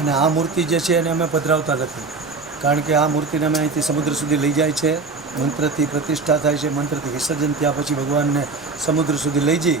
અને આ મૂર્તિ જે છે એને અમે પધરાવતા નથી. કારણ કે આ મૂર્તિને અમે અહીંથી સમુદ્ર સુધી લઈ જાય છે. મંત્રથી પ્રતિષ્ઠા થાય છે. મંત્રથી વિસર્જન થયા પછી ભગવાનને સમુદ્ર સુધી લઈ જઈ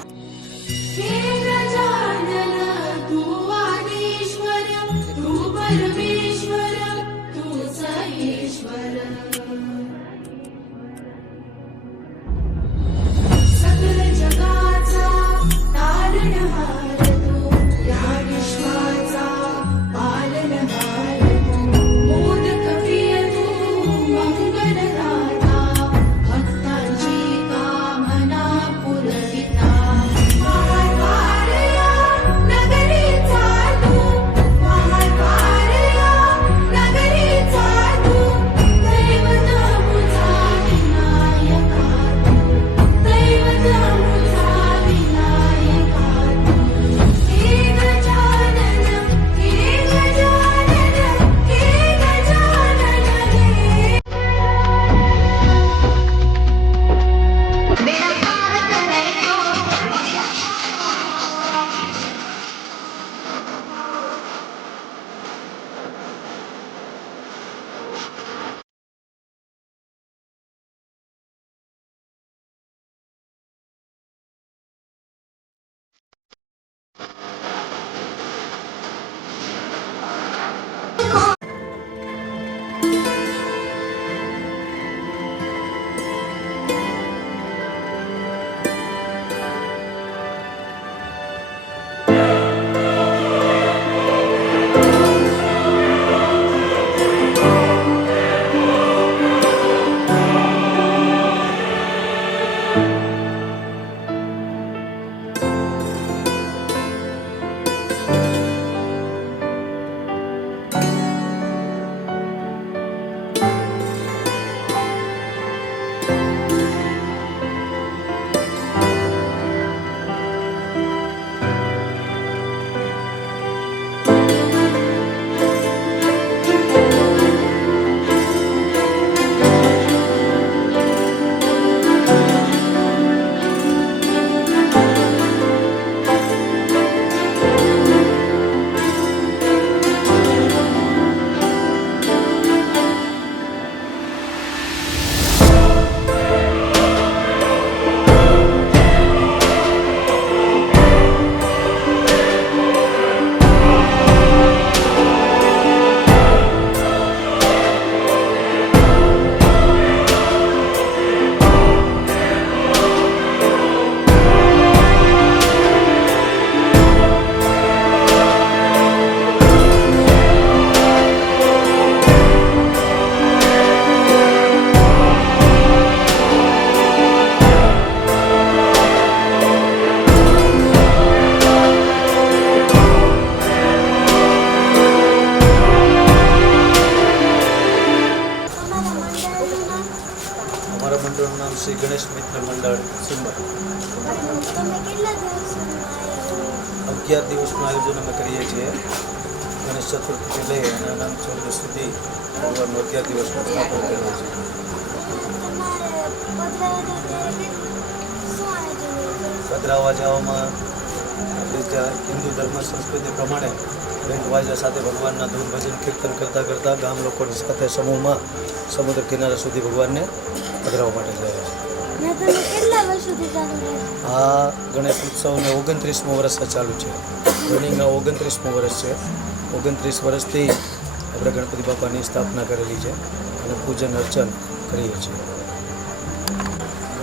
શ્રી ગણેશ મિત્ર મંડળ આવ્યા? અગિયાર દિવસનું આયોજન અમે કરીએ છીએ ગણેશ ચતુર્થી લઈ અને અનંત ચતુર્થી સુધી ભગવાનનું અગિયાર દિવસનું સ્થાપન કરીએ છે તમારે પધરાવતા ત્યારે શું આયોજન હોય છે? પધરાવા જવામાં હિન્દુ ધર્મ સંસ્કૃતિ પ્રમાણે બેન્ડ વાજા સાથે ભગવાનના ધૂન ભજન કીર્તન કરતાં કરતાં ગામ લોકોની સાથે સમૂહમાં સમુદ્ર કિનારા સુધી ભગવાનને પધરાવવા માટે જાય છે? આ ગણેશ ઉત્સવને ઓગણત્રીસમું વર્ષ ચાલુ છે. રનિંગના ઓગણત્રીસમું વર્ષ છે. ઓગણત્રીસ વર્ષથી આપણે ગણપતિ બાપાની સ્થાપના કરેલી છે અને પૂજન અર્ચન કરીએ છીએ.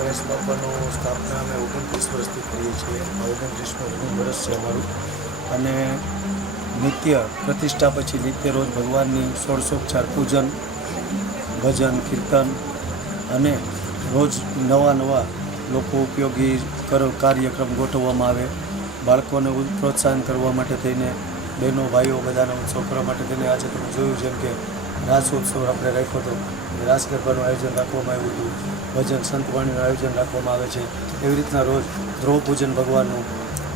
ગણેશ બાપાનું સ્થાપના અમે ઓગણત્રીસ વર્ષથી કરીએ છીએ. આ ઓગણત્રીસમું વર્ષ છે અમારું. અને નિત્ય પ્રતિષ્ઠા પછી નિત્ય રોજ ભગવાનની સોળસોપચાર પૂજન, ભજન, કીર્તન અને રોજ નવા નવા લોકો ઉપયોગી કર, કાર્યક્રમ ગોઠવવામાં આવે. બાળકોને પ્રોત્સાહન કરવા માટે થઈને બહેનો, ભાઈઓ બધાનો ઉત્સવ કરવા માટે થઈને આજે તમે જોયું જેમ કે રાસ ઉત્સવ આપણે રાખ્યો હતો. રાસ ગરબાનું આયોજન રાખવામાં આવ્યું હતું. ભજન સંતવાણીનું આયોજન રાખવામાં આવે છે. એવી રીતના રોજ ધ્રુવ પૂજન ભગવાનનું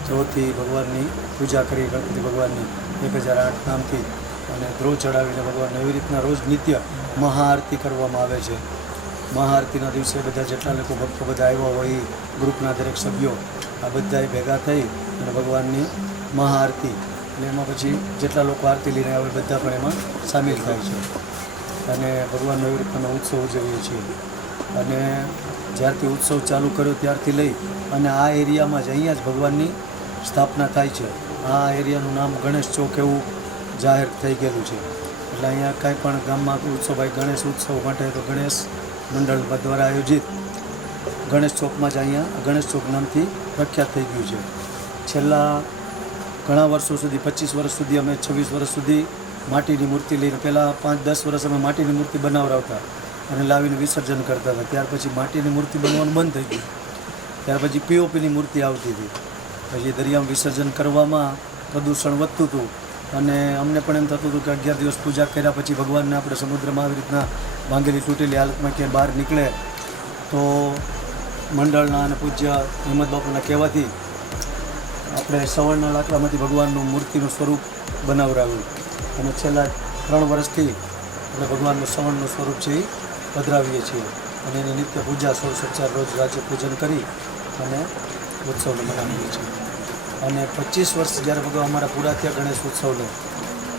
ધ્રુવથી ભગવાનની પૂજા કરી ગણપતિ ભગવાનની એક હજાર આઠ નામથી અને ધ્રુવ ચડાવીને ભગવાનને એવી રીતના રોજ નિત્ય મહાઆરતી કરવામાં આવે છે. મહાઆરતીના દિવસે બધા જેટલા લોકો ભક્તો બધા આવ્યા હોય, ગ્રુપના દરેક સભ્યો આ બધાએ ભેગા થઈ અને ભગવાનની મહાઆરતી અને એમાં પછી જેટલા લોકો આરતી લઈને આવે બધા પણ એમાં સામેલ થાય છે. અને ભગવાનનો એવી રીતનો ઉત્સવ ઉજવીએ છીએ. અને જ્યારથી ઉત્સવ ચાલુ કર્યો ત્યારથી લઈ અને આ એરિયામાં જ અહીંયા જ ભગવાનની સ્થાપના થાય છે. આ એરિયાનું નામ ગણેશ ચોક એવું જાહેર થઈ ગયેલું છે. એટલે અહીંયા કાંઈ પણ ગામમાં ઉત્સવ હોય, ગણેશ ઉત્સવ માટે તો ગણેશ મંડળ દ્વારા આયોજિત ગણેશ ચોકમાં જ અહીંયા ગણેશ ચોક નામથી પ્રખ્યાત થઈ ગયું છે. છેલ્લા ઘણા વર્ષો સુધી, પચીસ વર્ષ સુધી અમે, છવ્વીસ વર્ષ સુધી માટીની મૂર્તિ લઈને, પહેલાં પાંચ, દસ વર્ષ અમે માટીની મૂર્તિ બનાવડાવતા અને લાવીને વિસર્જન કરતા હતા. ત્યાર પછી માટીની મૂર્તિ બનવાનું બંધ થઈ ગયું. ત્યાર પછી પીઓપીની મૂર્તિ આવતી હતી. પછી દરિયામાં વિસર્જન કરવામાં પ્રદૂષણ વધતું હતું અને અમને પણ એમ થતું હતું કે અગિયાર દિવસ પૂજા કર્યા પછી ભગવાનને આપણે સમુદ્રમાં આવી રીતના ભાંગેલી તૂટેલી હાલતમાં ક્યાંય બહાર નીકળે તો મંડળના અને પૂજ્ય હિંમત બાપુના કહેવાથી આપણે સવર્ણના લાકડામાંથી ભગવાનનું મૂર્તિનું સ્વરૂપ બનાવડાવ્યું. અને છેલ્લા ત્રણ વર્ષથી આપણે ભગવાનનું સવર્ણનું સ્વરૂપ છે એ પધરાવીએ છીએ. અને એની નિત્ય પૂજા સોળ સચાર રોજ રાજ્ય પૂજન કરી અને ઉત્સવને મનાવીએ છીએ. અને પચીસ વર્ષ જ્યારે ભગવાન અમારા પૂરા થયા ગણેશ ઉત્સવને.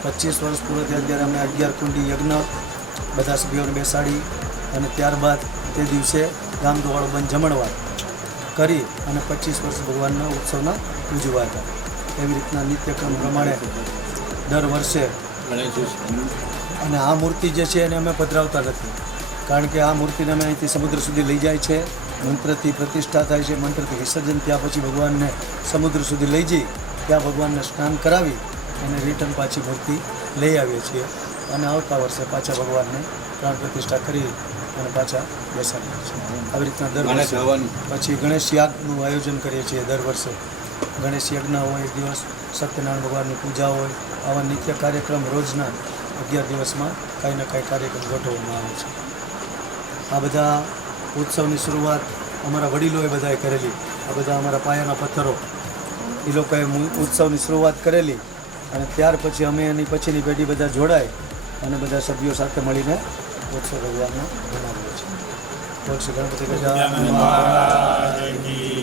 પચીસ વર્ષ પૂરા થયા ત્યારે અમે અગિયાર કુંડી યજ્ઞ બધા સભ્યોને બેસાડી અને ત્યારબાદ તે દિવસે ગામદોવાળો બંધ જમણવાર કરી અને પચીસ વર્ષ ભગવાનના ઉત્સવના ઉજવાતા એવી રીતના નિત્યક્રમ પ્રમાણે દર વર્ષે અને આ મૂર્તિ જે છે એને અમે પધરાવતા નથી. કારણ કે આ મૂર્તિને અમે અહીંથી સમુદ્ર સુધી લઈ જાય છે, મંત્રથી પ્રતિષ્ઠા થાય છે, મંત્રથી વિસર્જન ત્યાં પછી ભગવાનને સમુદ્ર સુધી લઈ જઈ, ત્યાં ભગવાનને સ્નાન કરાવી અને રિટર્ન પાછી મૂર્તિ લઈ આવીએ છીએ. અને આવતા વર્ષે પાછા ભગવાનને પ્રાણ પ્રતિષ્ઠા કરી અને પાછા બેસાડીએ છીએ આવી રીતના દર વર્ષે પછી ગણેશ યાગનું આયોજન કરીએ છીએ દર વર્ષે. ગણેશ યજ્ઞ હોય એક દિવસ સત્યનારાયણ ભગવાનની પૂજા હોય આવા નિત્ય કાર્યક્રમ રોજના અગિયાર દિવસમાં કાંઈ ને કાંઈ કાર્યક્રમ ગોઠવવામાં આવે છે. આ બધા ઉત્સવની શરૂઆત અમારા વડીલોએ બધાએ કરેલી. આ બધા અમારા પાયાના પથ્થરો. એ લોકોએ ઉત્સવની શરૂઆત કરેલી અને ત્યાર પછી અમે એની પછીની પેઢી બધા જોડાય અને બધા સભ્યો સાથે મળીને ઉત્સવ ભગવાનનો મનાવીએ છીએ બોલ શ્રી ગણપતિ ગજાનન મહારાજ કી જય.